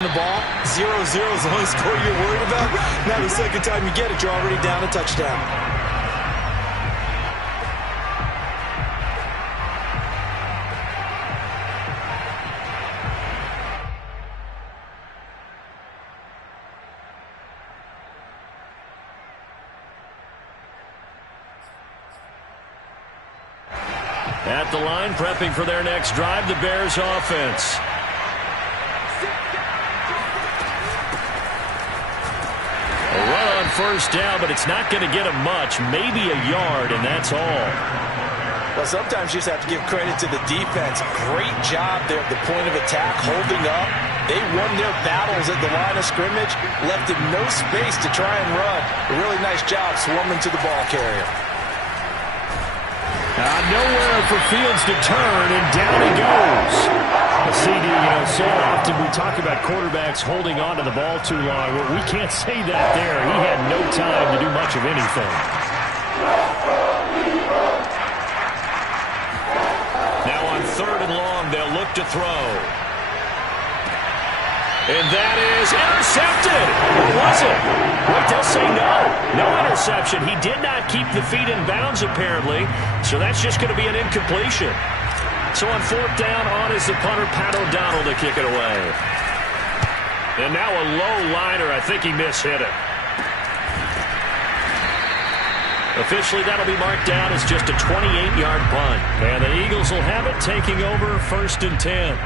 The ball, 0-0 is the only score you're worried about. Now the second time you get it, you're already down a touchdown. At the line, prepping for their next drive, the Bears offense. A run on first down, but it's not going to get them much. Maybe a yard, and that's all. Well, sometimes you just have to give credit to the defense. Great job there at the point of attack, holding up. They won their battles at the line of scrimmage, left him no space to try and run. A really nice job swarming to the ball carrier. Nowhere for Fields to turn, and down he goes. CD, so often we talk about quarterbacks holding on to the ball too long. Well, we can't say that there. He had no time to do much of anything. Now on 3rd and long, they'll look to throw. And that is intercepted. Or was it? Wait, they'll say no. No interception. He did not keep the feet in bounds, apparently. So that's just going to be an incompletion. So on 4th down, on is the punter, Pat O'Donnell, to kick it away. And now a low liner. I think he mishit it. Officially, that'll be marked down as just a 28-yard punt. And the Eagles will have it, taking over 1st and 10.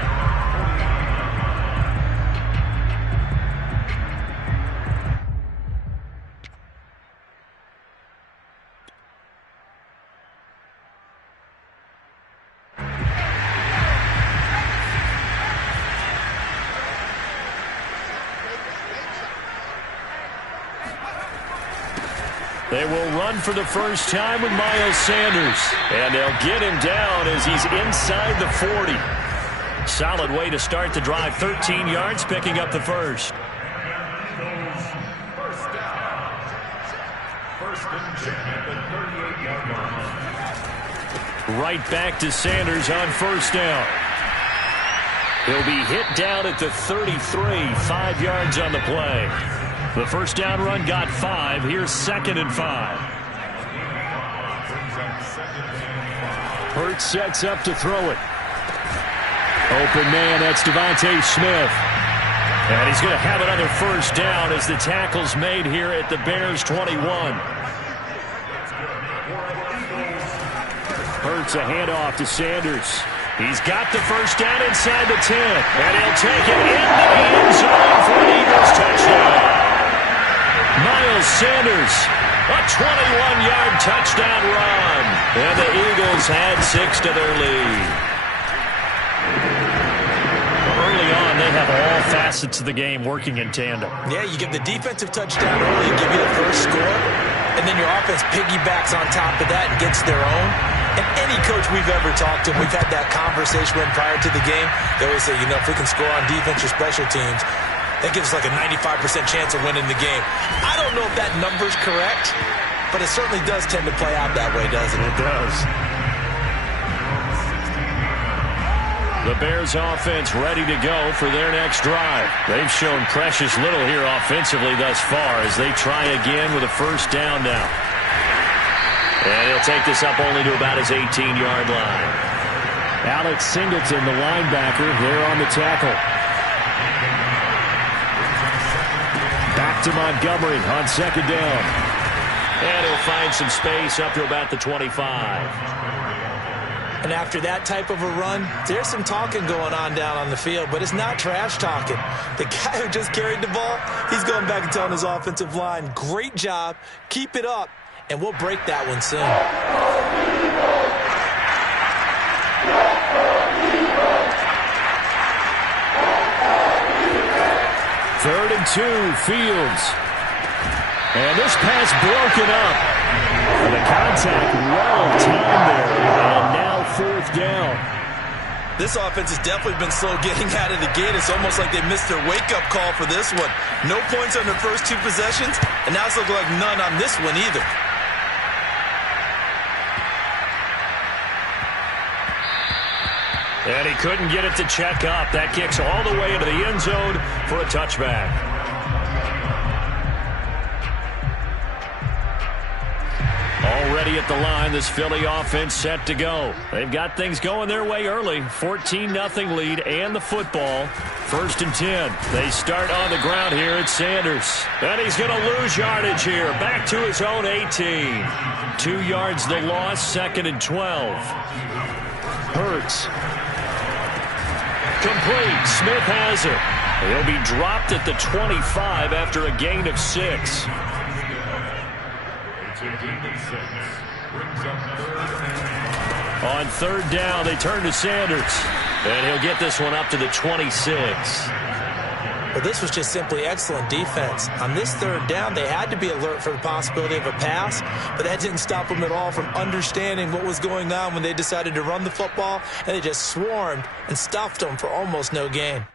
They will run for the first time with Miles Sanders. And they'll get him down as he's inside the 40. Solid way to start the drive. 13 yards, picking up the first. Right back to Sanders on 1st down. He'll be hit down at the 33. 5 yards on the play. The first down run got 5. Here's 2nd and 5. Hurts sets up to throw it. Open man, that's Devontae Smith. And he's going to have another first down as the tackle's made here at the Bears 21. Hurts a handoff to Sanders. He's got the first down inside the 10. And he'll take it into the end zone for an Eagles touchdown. Miles Sanders, a 21-yard touchdown run. And the Eagles add 6 to their lead. Early on, they have all facets of the game working in tandem. Yeah, you give the defensive touchdown early, give you the first score, and then your offense piggybacks on top of that and gets their own. And any coach we've ever talked to, we've had that conversation when prior to the game, they always say, if we can score on defense or special teams, that gives us like a 95% chance of winning the game. I don't know if that number's correct, but it certainly does tend to play out that way, doesn't it? It does. The Bears offense ready to go for their next drive. They've shown precious little here offensively thus far as they try again with a first down now. And he'll take this up only to about his 18-yard line. Alex Singleton, the linebacker, there on the tackle. Back to Montgomery on 2nd down. And he'll find some space up to about the 25. And after that type of a run, there's some talking going on down on the field, but it's not trash talking. The guy who just carried the ball, he's going back and telling his offensive line, great job, keep it up, and we'll break that one soon. 3rd and 2, Fields. And this pass broken up. And the contact well timed there. And now 4th down. This offense has definitely been slow getting out of the gate. It's almost like they missed their wake-up call for this one. No points on their first 2 possessions, and now it's looking like none on this one either. And he couldn't get it to check up. That kicks all the way into the end zone for a touchback. Already at the line, this Philly offense set to go. They've got things going their way early. 14-0 lead and the football. 1st and 10. They start on the ground here at Sanders. And he's going to lose yardage here. Back to his own 18. 2 yards the loss, 2nd and 12. Hurts. Complete. Smith has it. He'll be dropped at the 25 after a gain of 6. On 3rd down, they turn to Sanders. And he'll get this one up to the 26. Well, this was just simply excellent defense. On this 3rd down, they had to be alert for the possibility of a pass, but that didn't stop them at all from understanding what was going on when they decided to run the football, and they just swarmed and stuffed them for almost no gain.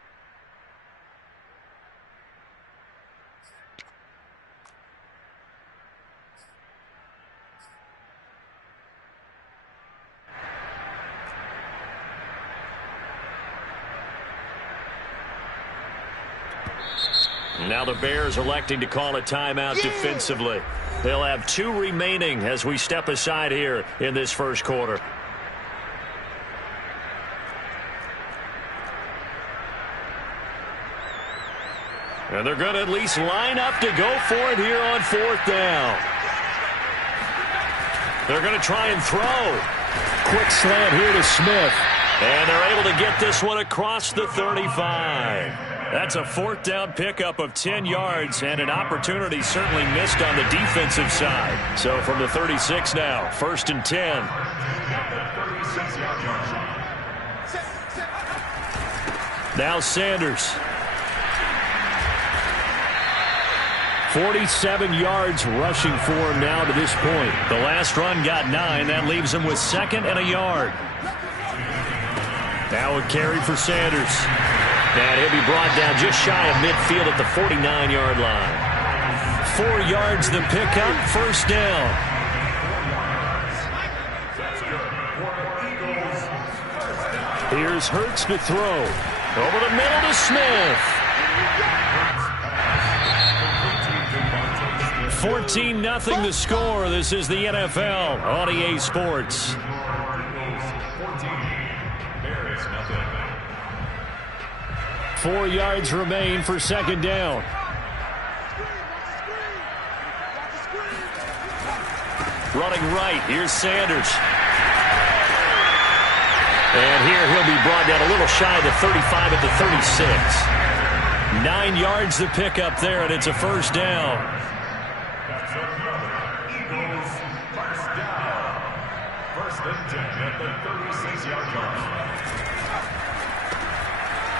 Now the Bears electing to call a timeout defensively. They'll have 2 remaining as we step aside here in this 1st quarter. And they're going to at least line up to go for it here on 4th down. They're going to try and throw. Quick slant here to Smith. And they're able to get this one across the 35. That's a 4th down pickup of 10 yards and an opportunity certainly missed on the defensive side. So from the 36 now, 1st and 10. Now Sanders. 47 yards rushing for him now to this point. The last run got 9. That leaves him with 2nd and a yard. Now a carry for Sanders. And he'll be brought down just shy of midfield at the 49-yard line. 4 yards the pickup, 1st down. Here's Hurts to throw. Over the middle to Smith. 14-0 the score. This is the NFL on EA Sports. Four yards remain for 2nd down. Running right, here's Sanders. And here he'll be brought down a little shy of the 35 at the 36. 9 yards the pickup there, and it's a 1st down. Eagles, 1st down. 1st and 10 at the 36-yard line.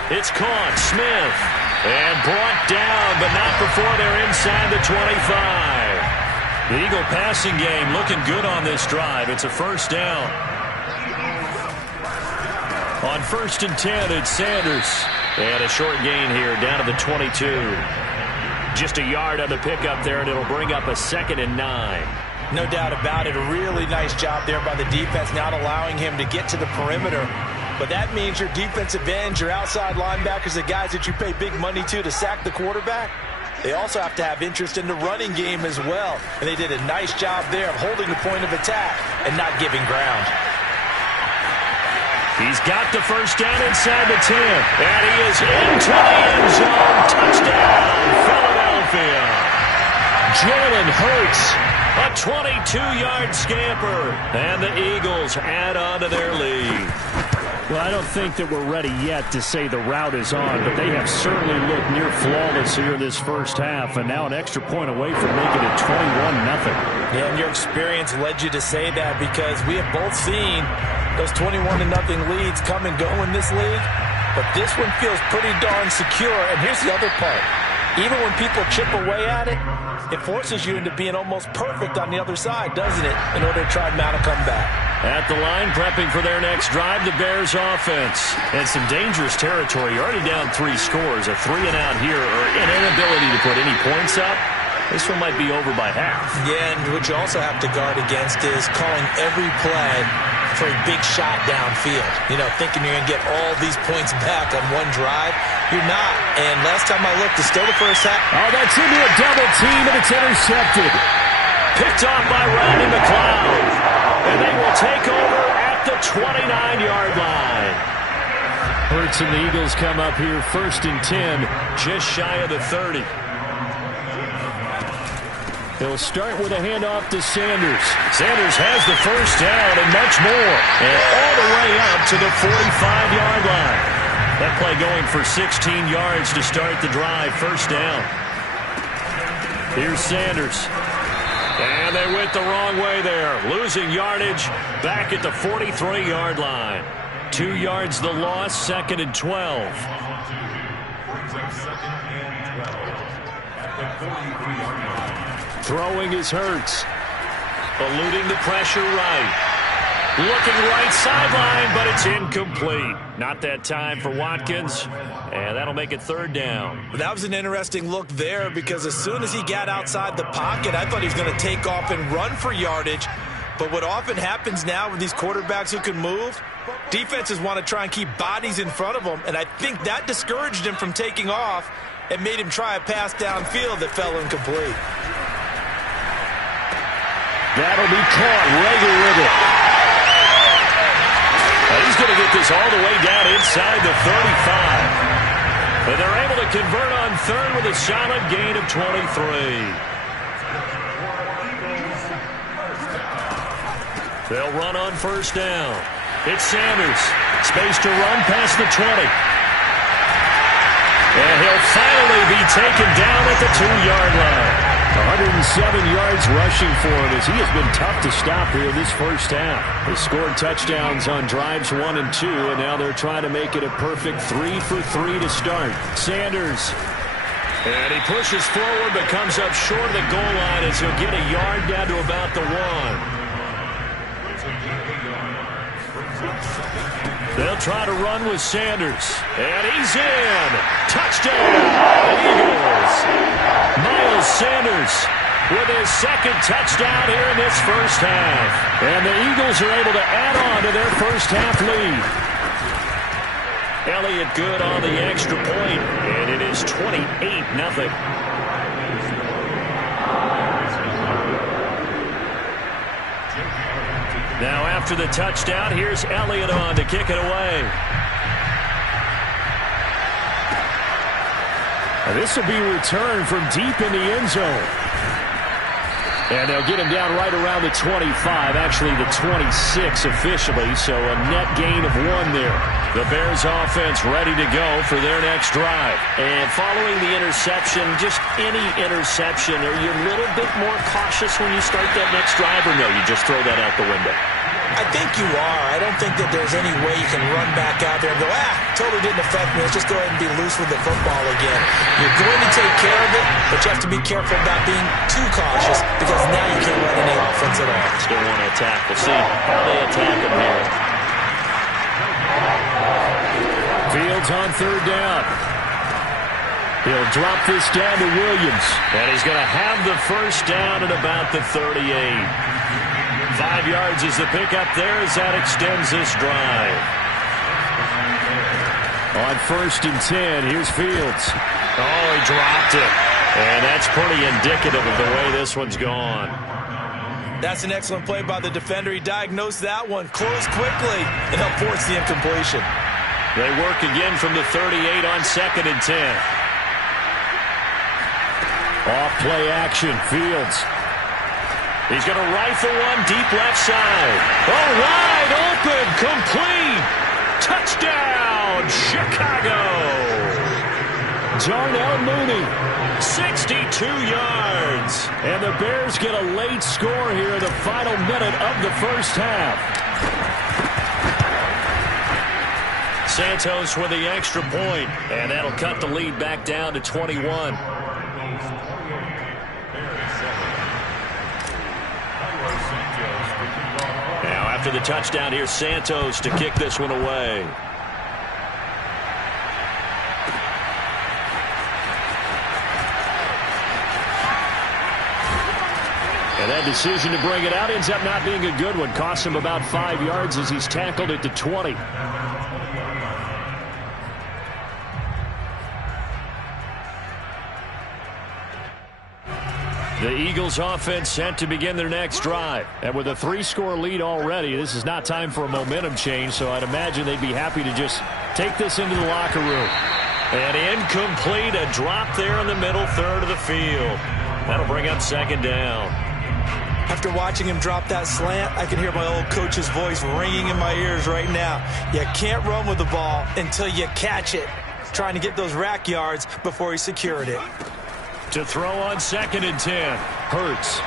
It's caught. Smith. And brought down, but not before they're inside the 25. The Eagle passing game looking good on this drive. It's a 1st down. On 1st and 10, it's Sanders. And a short gain here down to the 22. Just a yard on the pickup there, and it'll bring up a 2nd and 9. No doubt about it. A really nice job there by the defense, not allowing him to get to the perimeter. But that means your defensive ends, your outside linebackers, the guys that you pay big money to sack the quarterback, they also have to have interest in the running game as well. And they did a nice job there of holding the point of attack and not giving ground. He's got the 1st down inside the 10. And he is into the end zone. Touchdown, Philadelphia. Jalen Hurts, a 22-yard scamper. And the Eagles add on to their lead. Well, I don't think that we're ready yet to say the route is on, but they have certainly looked near flawless here this 1st half, and now an extra point away from making it 21-0. Yeah, and your experience led you to say that because we have both seen those 21-0 leads come and go in this league, but this one feels pretty darn secure. And here's the other part. Even when people chip away at it, it forces you into being almost perfect on the other side, doesn't it, in order to try and mount a comeback. At the line, prepping for their next drive, the Bears offense. And some dangerous territory. You're already down 3 scores. A 3-and-out here, or an inability to put any points up. This one might be over by half. Yeah, and what you also have to guard against is calling every play for a big shot downfield. You know, thinking you're going to get all these points back on one drive. You're not. And last time I looked, it's still the first half. Oh, that's into a double team, and it's intercepted. Picked off by Randy McLeod. And they will take over at the 29-yard line. Hurts and the Eagles come up here 1st and 10. Just shy of the 30. They'll start with a handoff to Sanders. Sanders has the first down and much more. And all the way up to the 45-yard line. That play going for 16 yards to start the drive. First down. Here's Sanders. And they went the wrong way there. Losing yardage back at the 43-yard line. 2 yards the loss, 2nd and 12. Throwing is Hurts. Eluding the pressure right. Looking right sideline, but it's incomplete. Not that time for Watkins. And that'll make it 3rd down. That was an interesting look there because as soon as he got outside the pocket, I thought he was going to take off and run for yardage. But what often happens now with these quarterbacks who can move, defenses want to try and keep bodies in front of them. And I think that discouraged him from taking off and made him try a pass downfield that fell incomplete. That'll be caught. Rager with it. He's going to get this all the way down inside the 35. And they're able to convert on 3rd with a solid gain of 23. They'll run on 1st down. It's Sanders. Space to run past the 20. And he'll finally be taken down at the 2-yard line. 107 yards rushing for him as he has been tough to stop here this first half. They scored touchdowns on drives 1 and 2, and now they're trying to make it a perfect 3 for 3 to start. Sanders. And he pushes forward but comes up short of the goal line as he'll get a yard down to about the 1. They'll try to run with Sanders. And he's in. Touchdown, Eagles. Miles Sanders with his 2nd touchdown here in this first half. And the Eagles are able to add on to their first half lead. Elliott good on the extra point. And it is 28-0. Now after the touchdown, here's Elliott on to kick it away. This will be returned from deep in the end zone. And they'll get him down right around the 25, actually the 26 officially, so a net gain of 1 there. The Bears offense ready to go for their next drive. And following the interception, just any interception, are you a little bit more cautious when you start that next drive, or no, you just throw that out the window? I think you are. I don't think that there's any way you can run back out there and go, totally didn't affect me. Let's just go ahead and be loose with the football again. You're going to take care of it, but you have to be careful about being too cautious because now you can't run any offense at all. Still want to attack. We'll see how they attack him here. Fields on 3rd down. He'll drop this down to Williams. And he's going to have the first down at about the 38. 5 yards is the pickup there as that extends this drive. On 1st and 10, here's Fields. Oh, he dropped it. And that's pretty indicative of the way this one's gone. That's an excellent play by the defender. He diagnosed that one, closed quickly, and helped force the incompletion. They work again from the 38 on 2nd and 10. Off play action, Fields. He's going to rifle one deep left side. Oh, wide open, complete. Touchdown, Chicago. Darnell Mooney. 62 yards. And the Bears get a late score here in the final minute of the first half. Santos with the extra point, and that'll cut the lead back down to 21. Now after the touchdown, here's Santos to kick this one away. And And that decision to bring it out ends up not being a good one. Costs him about 5 yards as he's tackled at the 20. The Eagles offense set to begin their next drive. And with a 3-score lead already, this is not time for a momentum change, so I'd imagine they'd be happy to just take this into the locker room. And incomplete, a drop there in the middle third of the field. That'll bring up second down. After watching him drop that slant, I can hear my old coach's voice ringing in my ears right now. You can't run with the ball until you catch it. Trying to get those rack yards before he secured it. To throw on 2nd and 10. Hurts.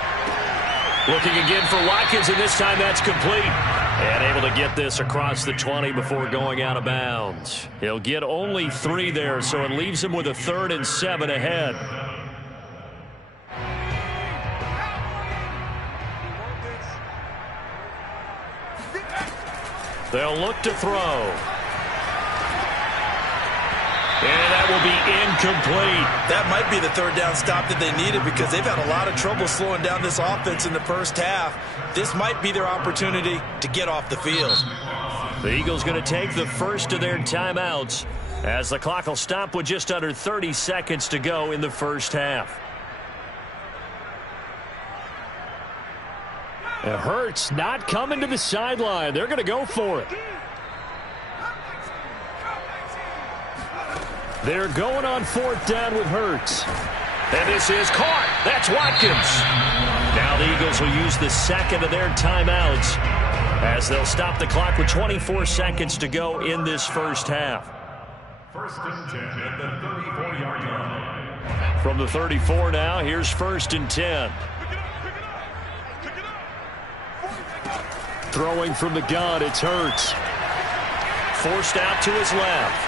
Looking again for Watkins, and this time that's complete. And able to get this across the 20 before going out of bounds. He'll get only 3 there, so it leaves him with a 3rd and 7 ahead. They'll look to throw. And that will be incomplete. That might be the 3rd down stop that they needed because they've had a lot of trouble slowing down this offense in the first half. This might be their opportunity to get off the field. The Eagles going to take the first of their timeouts as the clock will stop with just under 30 seconds to go in the first half. It hurts not coming to the sideline. They're going to go for it. They're going on 4th down with Hurts. And this is caught. That's Watkins. Now the Eagles will use the second of their timeouts as they'll stop the clock with 24 seconds to go in this first half. 1st and 10 at the 34-yard line. From the 34 now, here's 1st and 10. Throwing from the gun, it's Hurts. Forced out to his left.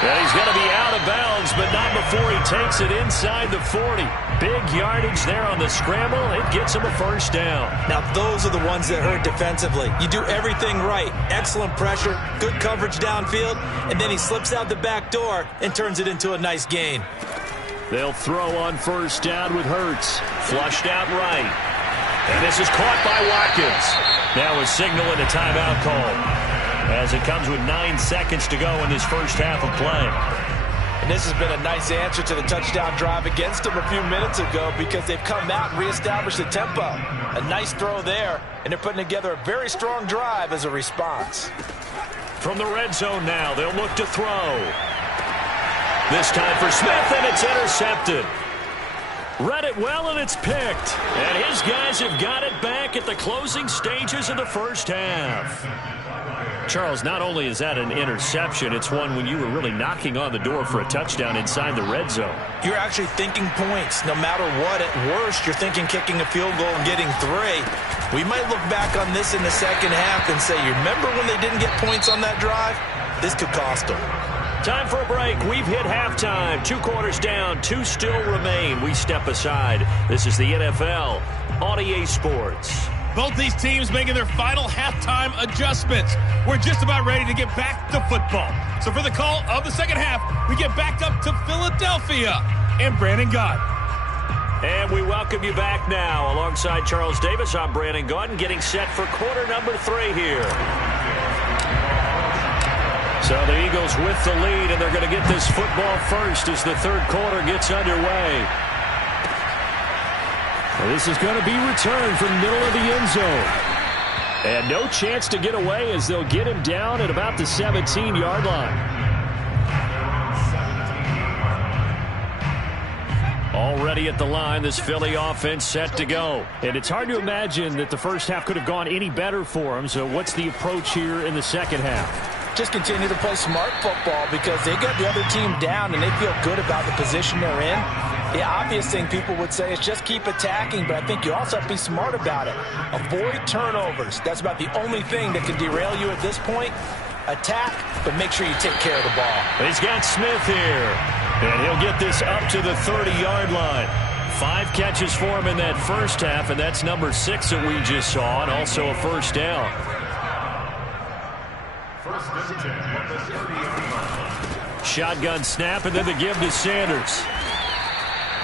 And he's going to be out of bounds, but not before he takes it inside the 40. Big yardage there on the scramble. It gets him a 1st down. Now, those are the ones that hurt defensively. You do everything right. Excellent pressure, good coverage downfield, and then he slips out the back door and turns it into a nice gain. They'll throw on 1st down with Hurts. Flushed out right. And this is caught by Watkins. Now a signal and a timeout call, as it comes with 9 seconds to go in this first half of play. And this has been a nice answer to the touchdown drive against them a few minutes ago because they've come out and reestablished the tempo. A nice throw there, and they're putting together a very strong drive as a response. From the red zone now, they'll look to throw. This time for Smith, and it's intercepted. Read it well, and it's picked. And his guys have got it back at the closing stages of the first half. Charles, not only is that an interception, it's one when you were really knocking on the door for a touchdown inside the red zone. You're actually thinking points. No matter what, at worst, you're thinking kicking a field goal and getting 3. We might look back on this in the second half and say, you remember when they didn't get points on that drive? This could cost them. Time for a break. We've hit halftime. 2 quarters down. 2 still remain. We step aside. This is the NFL on EA Sports. Both these teams making their final halftime adjustments. We're just about ready to get back to football. So for the call of the second half, we get back up to Philadelphia and Brandon Gott. And we welcome you back now. Alongside Charles Davis, I'm Brandon Gott, getting set for quarter number 3 here. So the Eagles with the lead, and they're going to get this football first as the third quarter gets underway. Well, this is going to be returned from the middle of the end zone. And no chance to get away as they'll get him down at about the 17-yard line. Already at the line, this Philly offense set to go. And it's hard to imagine that the first half could have gone any better for them. So what's the approach here in the second half? Just continue to play smart football because they got the other team down and they feel good about the position they're in. The obvious thing people would say is just keep attacking, but I think you also have to be smart about it. Avoid turnovers. That's about the only thing that can derail you at this point. Attack, but make sure you take care of the ball. He's got Smith here, and he'll get this up to the 30-yard line. 5 catches for him in that first half, and that's number 6 that we just saw, and also a first down. Shotgun snap, and then the give to Sanders.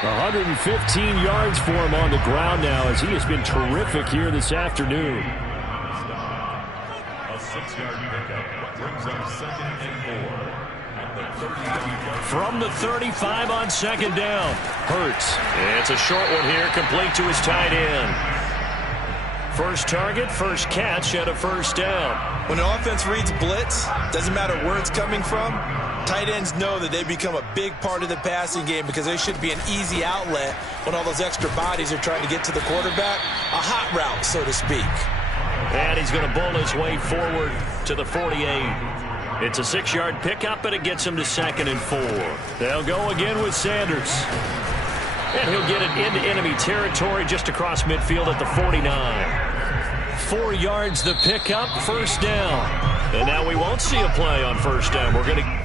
115 yards for him on the ground now as he has been terrific here this afternoon. A 6-yard pickup brings up 2nd and 4 at the 30-yard. From the 35 on 2nd down. Hurts. It's a short one here, complete to his tight end. First target, first catch, and a first down. When an offense reads blitz, doesn't matter where it's coming from, tight ends know that they become a big part of the passing game because they should be an easy outlet when all those extra bodies are trying to get to the quarterback. A hot route, so to speak. And he's going to bull his way forward to the 48. It's a 6-yard pickup, and it gets him to 2nd and 4. They'll go again with Sanders. And he'll get it into enemy territory just across midfield at the 49. 4 yards the pickup, first down. And now we won't see a play on first down. We're going to...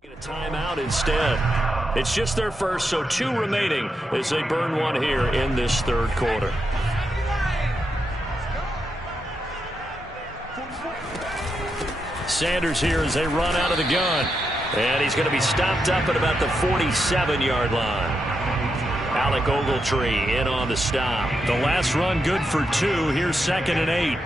Get a timeout instead. It's just their first, so 2 remaining as they burn one here in this 3rd quarter. Sanders here as they run out of the gun. And he's going to be stopped up at about the 47-yard line. Alec Ogletree in on the stop. The last run good for 2. Here's 2nd and 8.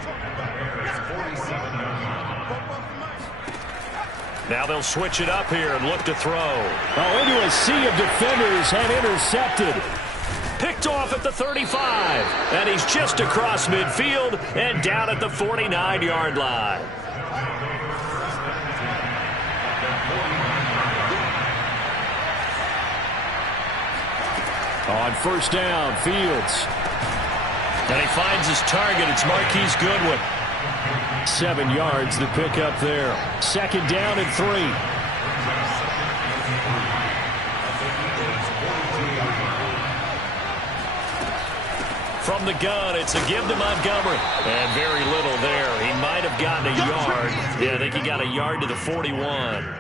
Now they'll switch it up here and look to throw. Oh, into a sea of defenders and intercepted. Picked off at the 35. And he's just across midfield and down at the 49-yard line. On first down, Fields. And he finds his target. It's Marquise Goodwin. 7 yards, the pickup there. 2nd down and 3. From the gun, it's a give to Montgomery. And very little there. He might have gotten a yard. Yeah, I think he got a yard to the 41.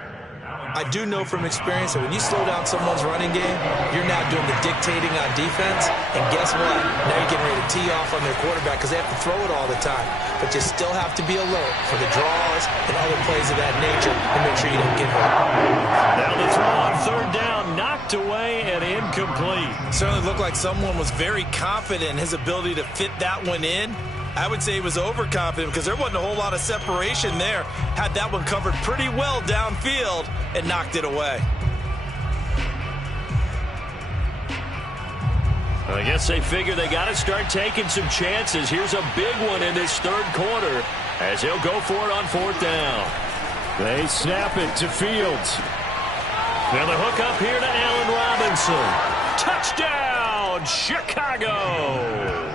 I do know from experience that when you slow down someone's running game, you're now doing the dictating on defense. And guess what? Now you're getting ready to tee off on their quarterback because they have to throw it all the time. But you still have to be alert for the draws and other plays of that nature and make sure you don't get hurt. Now the throw on 3rd down, knocked away and incomplete. Certainly looked like someone was very confident in his ability to fit that one in. I would say he was overconfident because there wasn't a whole lot of separation there. Had that one covered pretty well downfield and knocked it away. I guess they figure they got to start taking some chances. Here's a big one in this 3rd quarter as he'll go for it on 4th down. They snap it to Fields. Now the hook up here to Allen Robinson. Touchdown, Chicago!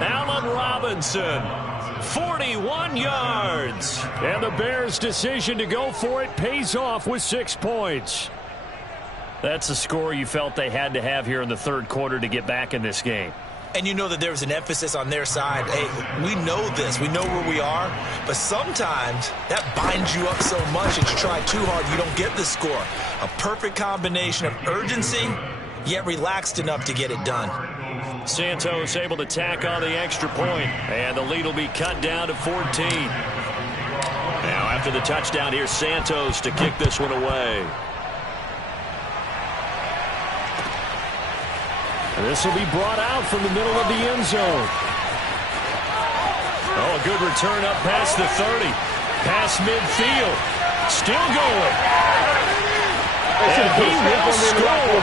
Allen Robinson, 41 yards. And the Bears' decision to go for it pays off with 6 points. That's the score you felt they had to have here in the 3rd quarter to get back in this game. And you know that there was an emphasis on their side. Hey, we know this. We know where we are. But sometimes that binds you up so much that you try too hard, you don't get the score. A perfect combination of urgency, yet relaxed enough to get it done. Santos able to tack on the extra point, and the lead will be cut down to 14. Now after the touchdown, here's Santos to kick this one away. This will be brought out from the middle of the end zone. Oh, a good return up past the 30. Past midfield. Still going. And he will score.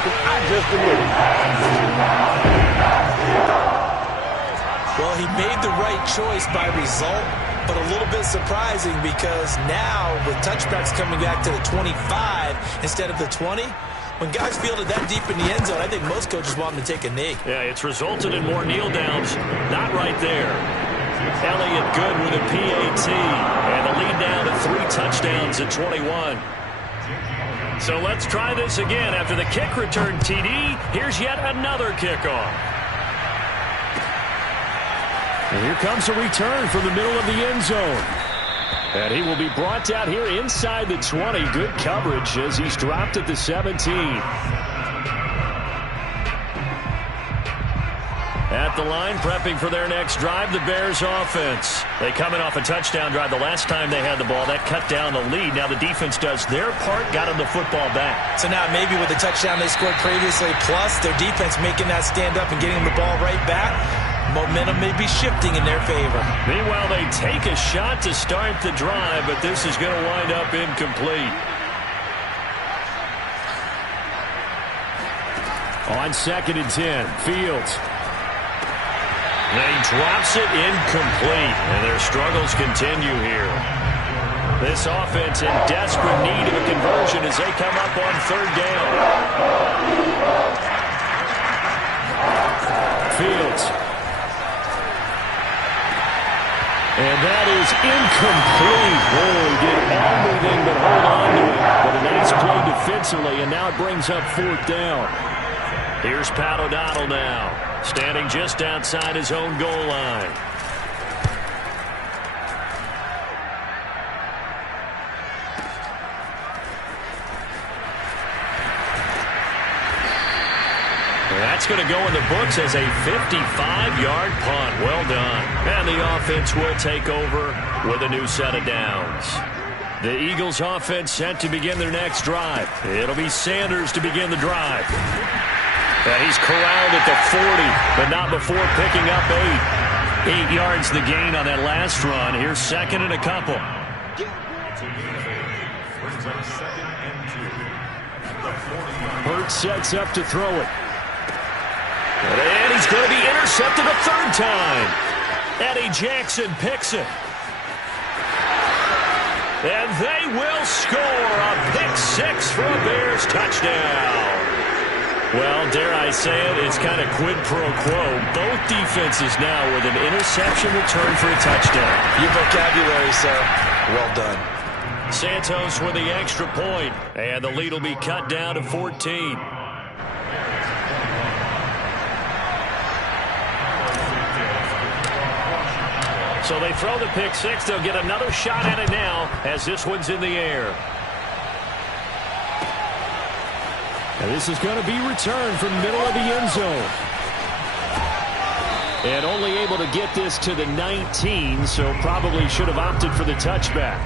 Well, he made the right choice by result, but a little bit surprising because now with touchbacks coming back to the 25 instead of the 20, when guys fielded that deep in the end zone, I think most coaches want them to take a knee. Yeah, it's resulted in more kneel downs. Not right there. Elliott good with a PAT. And the lead down to 3 touchdowns at 21. So let's try this again. After the kick return TD, here's yet another kickoff. And here comes a return from the middle of the end zone. And he will be brought down here inside the 20. Good coverage as he's dropped at the 17. At the line, prepping for their next drive, the Bears offense. They coming off a touchdown drive the last time they had the ball. That cut down the lead. Now the defense does their part, got them the football back. So now maybe with the touchdown they scored previously, plus their defense making that stand up and getting the ball right back, momentum may be shifting in their favor. Meanwhile, they take a shot to start the drive, but this is going to wind up incomplete. On 2nd and 10, Fields. They drops it incomplete, and their struggles continue here. This offense in desperate need of a conversion as they come up on 3rd down. Fields. And that is incomplete. Oh, he did everything but hold on to it. But a nice play defensively, and now it brings up 4th down. Here's Pat O'Donnell now, standing just outside his own goal line. That's going to go in the books as a 55-yard punt. Well done. And the offense will take over with a new set of downs. The Eagles offense set to begin their next drive. It'll be Sanders to begin the drive. And he's corralled at the 40, but not before picking up 8. 8 yards the gain on that last run. Here's 2nd and a couple. Hurts sets up to throw it. And he's going to be intercepted a 3rd time. Eddie Jackson picks it. And they will score a pick 6 for a Bears touchdown. Well, dare I say it, it's kind of quid pro quo. Both defenses now with an interception return for a touchdown. Your vocabulary, sir. Well done. Santos with the extra point, and the lead will be cut down to 14. So they throw the pick 6. They'll get another shot at it now as this one's in the air. And this is going to be returned from the middle of the end zone. And only able to get this to the 19, so probably should have opted for the touchback.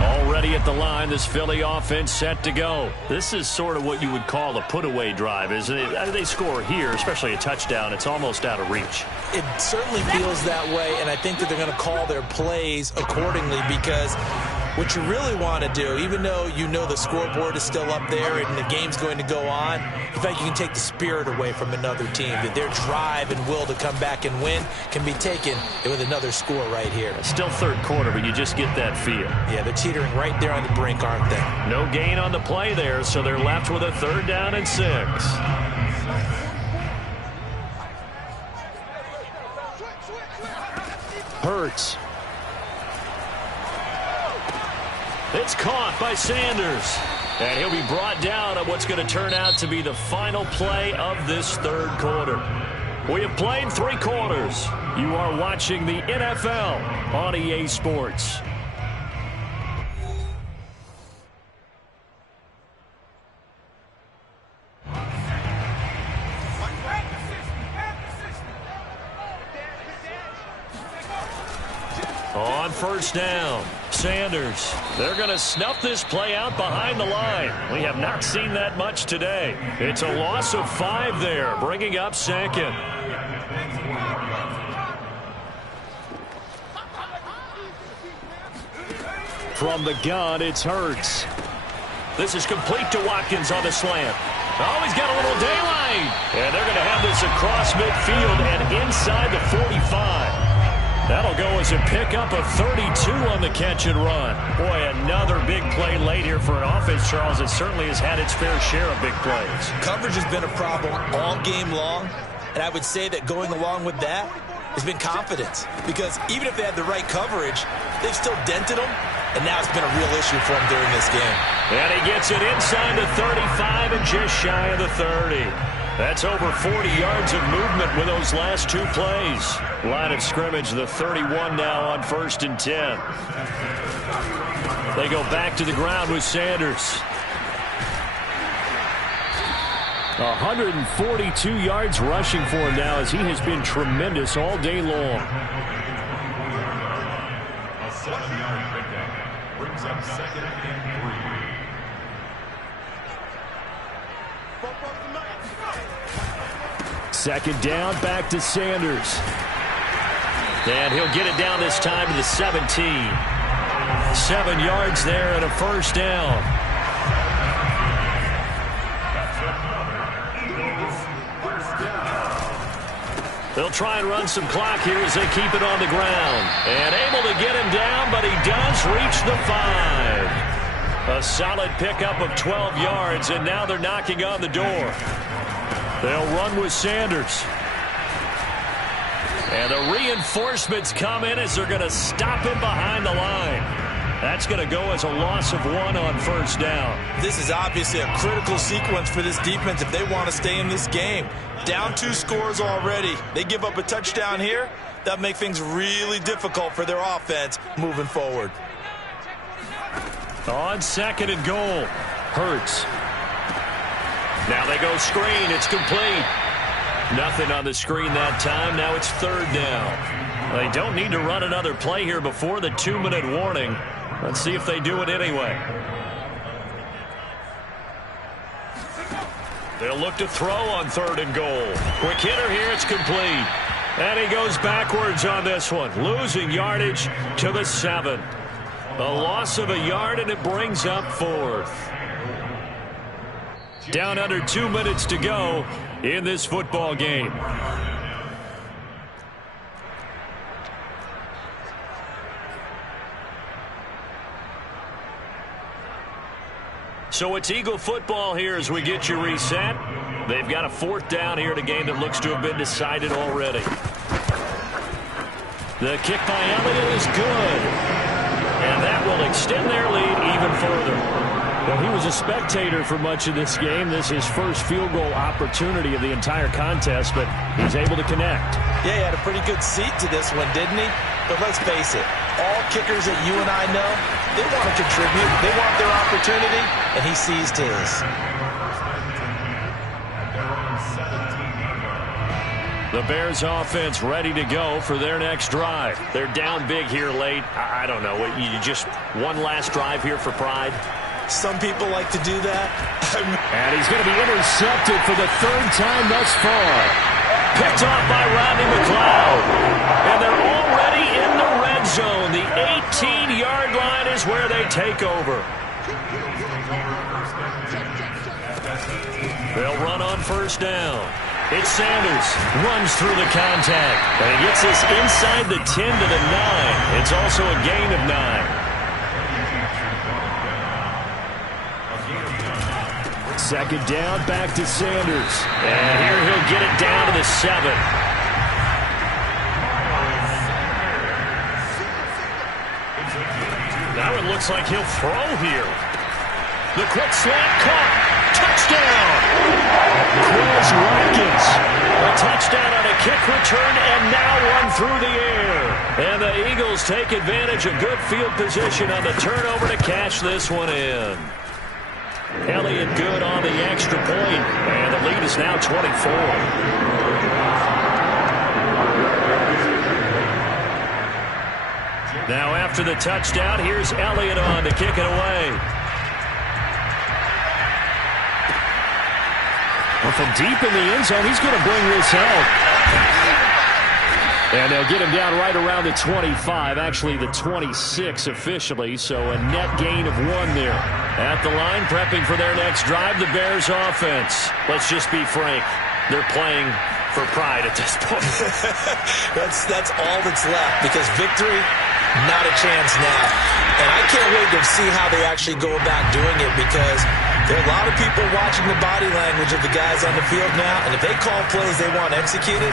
Already at the line, this Philly offense set to go. This is sort of what you would call a put-away drive, isn't it? They score here, especially a touchdown. It's almost out of reach. It certainly feels that way, and I think that they're going to call their plays accordingly because what you really want to do, even though you know the scoreboard is still up there and the game's going to go on, in fact, you can take the spirit away from another team. That their drive and will to come back and win can be taken with another score right here. Still 3rd quarter, but you just get that feel. Yeah, they're teetering right there on the brink, aren't they? No gain on the play there, so they're left with a 3rd down and 6. Hurts. It's caught by Sanders. And he'll be brought down on what's going to turn out to be the final play of this 3rd quarter. We have played 3 quarters. You are watching the NFL on EA Sports. On first down, Sanders. They're going to snuff this play out behind the line. We have not seen that much today. It's a loss of 5 there, bringing up second. From the gun, it's Hurts. This is complete to Watkins on the slant. Oh, he's got a little daylight. And they're going to have this across midfield and inside the 45. That'll go as a pickup of 32 on the catch and run. Boy, another big play late here for an offense, Charles. It certainly has had its fair share of big plays. Coverage has been a problem all game long, and I would say that going along with that has been confidence. Because even if they had the right coverage, they've still dented them, and now it's been a real issue for them during this game. And he gets it inside the 35 and just shy of the 30. That's over 40 yards of movement with those last 2 plays. Line of scrimmage, the 31 now on 1st and 10. They go back to the ground with Sanders. 142 yards rushing for him now, as he has been tremendous all day long. A 7-yard pickup brings up 2nd and 3. Second down, back to Sanders. And he'll get it down this time to the 17. 7 yards there and a first down. They'll try and run some clock here as they keep it on the ground. And able to get him down, but he does reach the 5. A solid pickup of 12 yards, and now they're knocking on the door. They'll run with Sanders. And the reinforcements come in as they're going to stop him behind the line. That's going to go as a loss of 1 on first down. This is obviously a critical sequence for this defense if they want to stay in this game. Down 2 scores already. They give up a touchdown here. That'll make things really difficult for their offense moving forward. On 2nd and goal, Hurts. Now they go screen. It's complete. Nothing on the screen that time. Now it's 3rd down. They don't need to run another play here before the 2-minute warning. Let's see if they do it anyway. They'll look to throw on 3rd and goal. Quick hitter here. It's complete. And he goes backwards on this one, losing yardage to the 7. A loss of a yard, and it brings up 4th. Down under 2 minutes to go in this football game. So it's Eagle football here as we get you reset. They've got a 4th down here in a game that looks to have been decided already. The kick by Elliott is good. And that will extend their lead even further. Well, he was a spectator for much of this game. This is his first field goal opportunity of the entire contest, but he's able to connect. Yeah, he had a pretty good seat to this one, didn't he? But let's face it, all kickers that you and I know, they want to contribute. They want their opportunity, and he seized his. The Bears offense ready to go for their next drive. They're down big here late. I don't know. You just one last drive here for pride? Some people like to do that. And he's going to be intercepted for the 3rd time thus far. Picked off by Rodney McLeod. And they're already in the red zone. The 18-yard line is where they take over. They'll run on 1st down. It's Sanders. Runs through the contact. And he gets this inside the 10 to the 9. It's also a gain of 9. Second down, back to Sanders. And here he'll get it down to the 7. Now it looks like he'll throw here. The quick slant caught. Touchdown! Chris Watkins. A touchdown on a kick return, and now one through the air. And the Eagles take advantage of good field position on the turnover to cash this one in. Elliott good on the extra point, and the lead is now 24. Now after the touchdown. Here's Elliott on to kick it away. Well, from deep in the end zone, he's going to bring this out. And they'll get him down right around the 25, actually the 26 officially, so a net gain of 1 there. At the line, prepping for their next drive, the Bears offense. Let's just be frank. They're playing for pride at this point. That's all that's left, because victory, not a chance now. And I can't wait to see how they actually go about doing it, because there are a lot of people watching the body language of the guys on the field now, and if they call plays they want executed.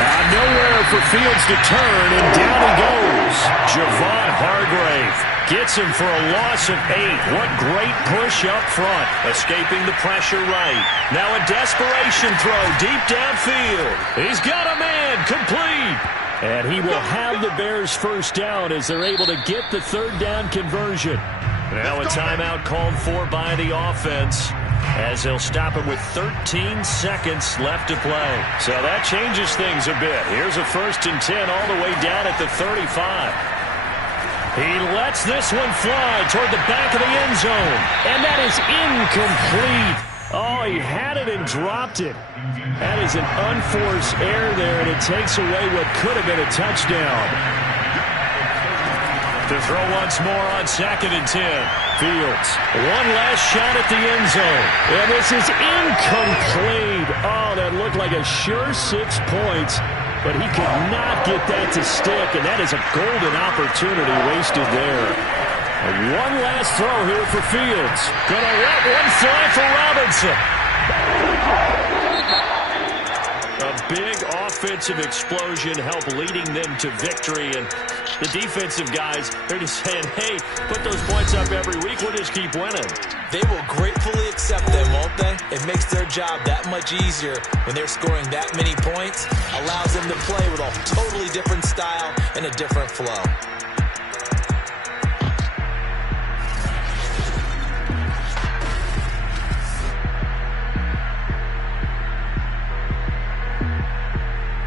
Nowhere for Fields to turn, and down he goes. Javon Hargrave gets him for a loss of 8. What great push up front. Escaping the pressure right. Now a desperation throw deep downfield. He's got a man. Complete. And he will have the Bears first down as they're able to get the third down conversion. Now a timeout called for by the offense, as they'll stop it with 13 seconds left to play. So that changes things a bit. Here's a 1st and 10 all the way down at the 35. He lets this one fly toward the back of the end zone. And that is incomplete. Oh, he had it and dropped it. That is an unforced error there, and it takes away what could have been a touchdown. To throw once more on 2nd and 10. Fields, one last shot at the end zone. And this is incomplete. Oh, that looked like a sure 6 points, but he could not get that to stick, and that is a golden opportunity wasted there. And one last throw here for Fields. Gonna let one fly for Robinson. A big offensive explosion helped leading them to victory, and the defensive guys, they're just saying, hey, put those points up every week, we'll just keep winning. They will gratefully accept them, won't they? It makes their job that much easier when they're scoring that many points. Allows them to play with a totally different style and a different flow.